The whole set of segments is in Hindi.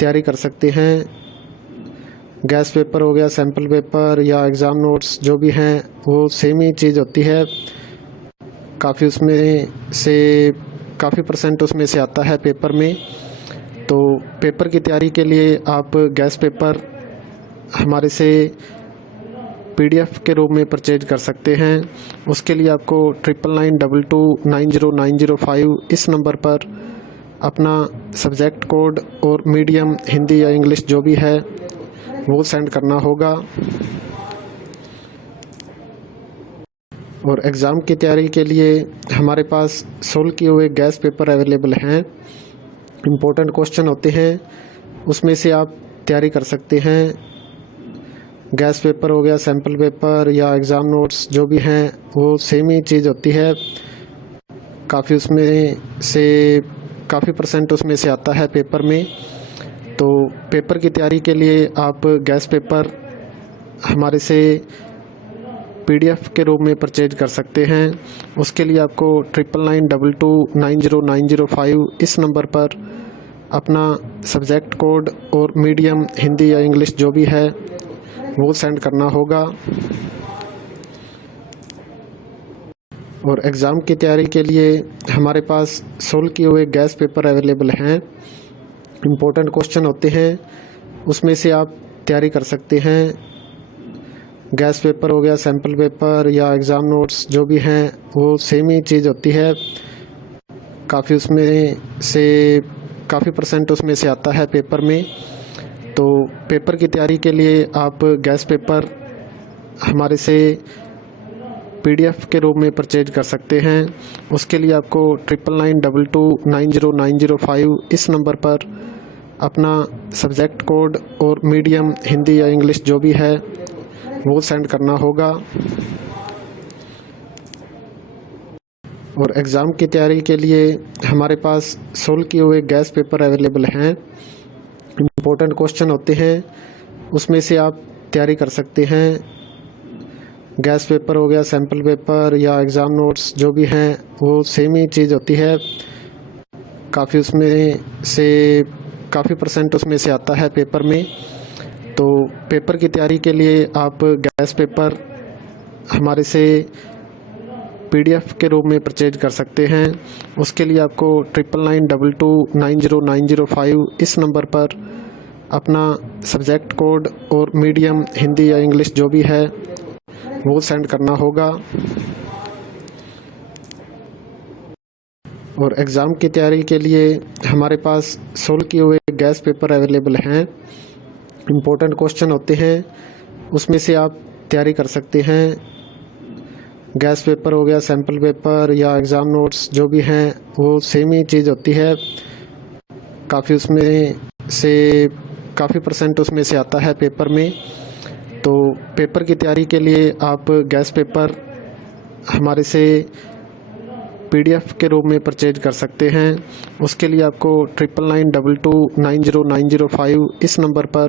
तैयारी कर सकते हैं। गैस पेपर हो गया, सैम्पल पेपर या एग्ज़ाम नोट्स जो भी हैं वो सेम ही चीज़ होती है। काफ़ी उसमें से काफ़ी परसेंट उसमें से आता है पेपर में। तो पेपर की तैयारी के लिए आप गैस पेपर हमारे से PDF के रूप में परचेज कर सकते हैं। उसके लिए आपको 9992290905 इस नंबर पर अपना सब्जेक्ट कोड और मीडियम हिंदी या इंग्लिश जो भी है वो सेंड करना होगा। और एग्ज़ाम की तैयारी के लिए हमारे पास सोल्व किए हुए गैस पेपर अवेलेबल हैं। इम्पोर्टेंट क्वेश्चन होते हैं, उसमें से आप तैयारी कर सकते हैं। गैस पेपर हो गया, सैम्पल पेपर या एग्ज़ाम नोट्स जो भी हैं वो सेम ही चीज़ होती है। काफ़ी उसमें से काफ़ी परसेंट उसमें से आता है पेपर में। तो पेपर की तैयारी के लिए आप गैस पेपर हमारे से PDF के रूप में परचेज कर सकते हैं। उसके लिए आपको 9992290905 इस नंबर पर अपना सब्जेक्ट कोड और मीडियम हिंदी या इंग्लिश जो भी है वो सेंड करना होगा। और एग्ज़ाम की तैयारी के लिए हमारे पास सोल्व किए हुए गैस पेपर अवेलेबल हैं। इम्पोर्टेंट क्वेश्चन होते हैं, उसमें से आप तैयारी कर सकते हैं। गैस पेपर हो गया, सैम्पल पेपर या एग्ज़ाम नोट्स जो भी हैं वो सेम ही चीज़ होती है। काफ़ी उसमें से काफ़ी परसेंट उसमें से आता है पेपर में। तो पेपर की तैयारी के लिए आप गैस पेपर हमारे से PDF के रूप में परचेज कर सकते हैं। उसके लिए आपको 9992290905 इस नंबर पर अपना सब्जेक्ट कोड और मीडियम हिंदी या इंग्लिश जो भी है वो सेंड करना होगा। और एग्ज़ाम की तैयारी के लिए हमारे पास सोल्व किए हुए गैस पेपर अवेलेबल हैं। इम्पोर्टेंट क्वेश्चन होते हैं, उसमें से आप तैयारी कर सकते हैं। गैस पेपर हो गया, सैम्पल पेपर या एग्ज़ाम नोट्स जो भी हैं वो सेम ही चीज़ होती है। काफ़ी उसमें से काफ़ी परसेंट उसमें से आता है पेपर में। तो पेपर की तैयारी के लिए आप गैस पेपर हमारे से PDF के रूप में परचेज कर सकते हैं। उसके लिए आपको 9992290905 इस नंबर पर अपना सब्जेक्ट कोड और मीडियम हिंदी या इंग्लिश जो भी है वो सेंड करना होगा। और एग्ज़ाम की तैयारी के लिए हमारे पास सोल्व किए हुए गैस पेपर अवेलेबल हैं। इम्पोर्टेंट क्वेश्चन होते हैं, उसमें से आप तैयारी कर सकते हैं। गैस पेपर हो गया, सैम्पल पेपर या एग्ज़ाम नोट्स जो भी हैं वो सेम ही चीज़ होती है। काफ़ी उसमें से काफ़ी परसेंट उसमें से आता है पेपर में। तो पेपर की तैयारी के लिए आप गैस पेपर हमारे से PDF के रूप में परचेज कर सकते हैं। उसके लिए आपको 9992290905 इस नंबर पर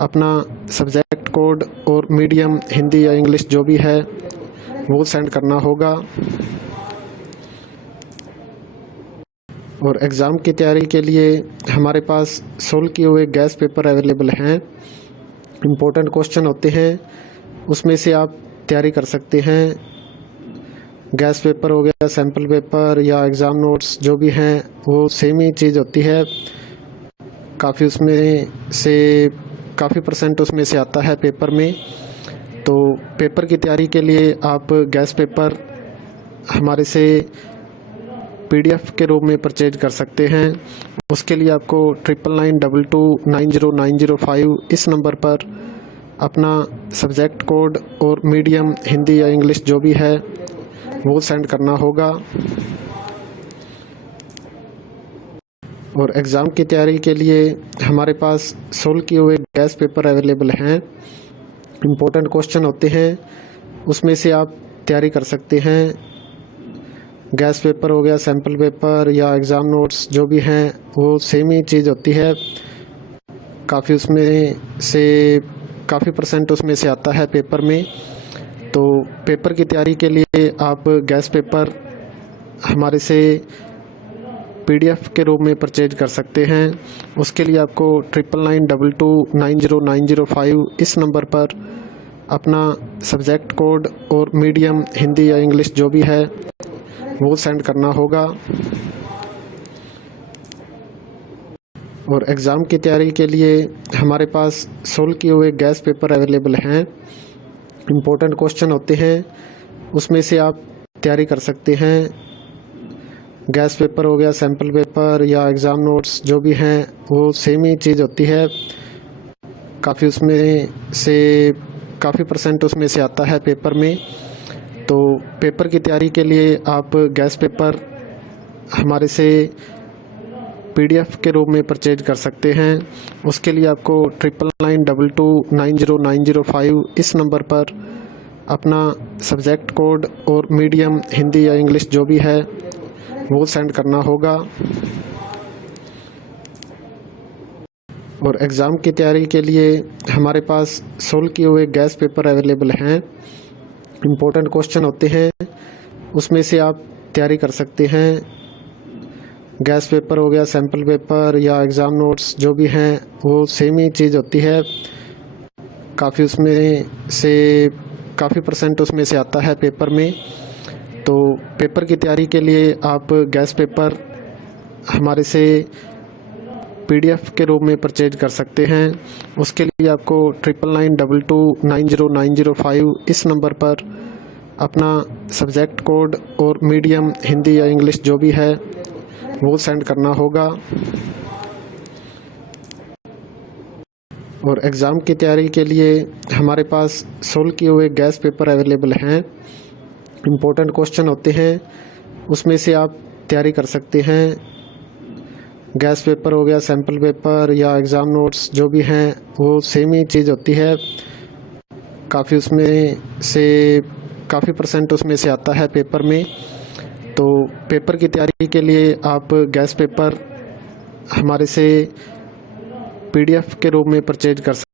अपना सब्जेक्ट कोड और मीडियम हिंदी या इंग्लिश जो भी है वो सेंड करना होगा। और एग्ज़ाम की तैयारी के लिए हमारे पास सोल्व किए हुए गैस पेपर अवेलेबल हैं। इम्पोर्टेंट क्वेश्चन होते हैं, उसमें से आप तैयारी कर सकते हैं। गैस पेपर हो गया, सैम्पल पेपर या एग्ज़ाम नोट्स जो भी हैं वो सेम ही चीज़ होती है। काफ़ी उसमें से काफ़ी परसेंट उसमें से आता है पेपर में। तो पेपर की तैयारी के लिए आप गैस पेपर हमारे से PDF के रूप में परचेज कर सकते हैं। उसके लिए आपको 9992290905 इस नंबर पर अपना सब्जेक्ट कोड और मीडियम हिंदी या इंग्लिश जो भी है वो सेंड करना होगा। और एग्ज़ाम की तैयारी के लिए हमारे पास सोल्व किए हुए गैस पेपर अवेलेबल हैं। इम्पोर्टेंट क्वेश्चन होते हैं, उसमें से आप तैयारी कर सकते हैं। गैस पेपर हो गया, सैम्पल पेपर या एग्ज़ाम नोट्स जो भी हैं वो सेम ही चीज़ होती है। काफ़ी उसमें से काफ़ी परसेंट उसमें से आता है पेपर में। तो पेपर की तैयारी के लिए आप गैस पेपर हमारे से PDF के रूप में परचेज कर सकते हैं। उसके लिए आपको 9992290905 इस नंबर पर अपना सब्जेक्ट कोड और मीडियम हिंदी या इंग्लिश जो भी है वो सेंड करना होगा। और एग्ज़ाम की तैयारी के लिए हमारे पास सोल्व किए हुए गैस पेपर अवेलेबल हैं। इम्पोर्टेंट क्वेश्चन होते हैं, उसमें से आप तैयारी कर सकते हैं। गैस पेपर हो गया, सैम्पल पेपर या एग्ज़ाम नोट्स जो भी हैं वो सेम ही चीज़ होती है। काफ़ी परसेंट उसमें से आता है पेपर में। तो पेपर की तैयारी के लिए आप गैस पेपर हमारे से PDF के रूप में परचेज कर सकते हैं। उसके लिए आपको 9992290905 इस नंबर पर अपना सब्जेक्ट कोड और मीडियम हिंदी या इंग्लिश जो भी है वो सेंड करना होगा। और एग्ज़ाम की तैयारी के लिए हमारे पास सोल्व किए हुए गैस पेपर अवेलेबल हैं। इम्पोर्टेंट क्वेश्चन होते हैं, उसमें से आप तैयारी कर सकते हैं। गैस पेपर हो गया, सैम्पल पेपर या एग्ज़ाम नोट्स जो भी हैं वो सेम ही चीज़ होती है। काफ़ी परसेंट उसमें से आता है पेपर में। तो पेपर की तैयारी के लिए आप गैस पेपर हमारे से PDF के रूप में परचेज कर सकते हैं। उसके लिए आपको 9992290905 इस नंबर पर अपना सब्जेक्ट कोड और मीडियम हिंदी या इंग्लिश जो भी है वो सेंड करना होगा। और एग्ज़ाम की तैयारी के लिए हमारे पास सोल्व किए हुए गैस पेपर अवेलेबल हैं। इम्पोर्टेंट क्वेश्चन होते हैं, उसमें से आप तैयारी कर सकते हैं। गैस पेपर हो गया, सैम्पल पेपर या एग्ज़ाम नोट्स जो भी हैं वो सेम ही चीज़ होती है। काफ़ी परसेंट उसमें से आता है पेपर में। तो पेपर की तैयारी के लिए आप गैस पेपर हमारे से PDF के रूप में परचेज कर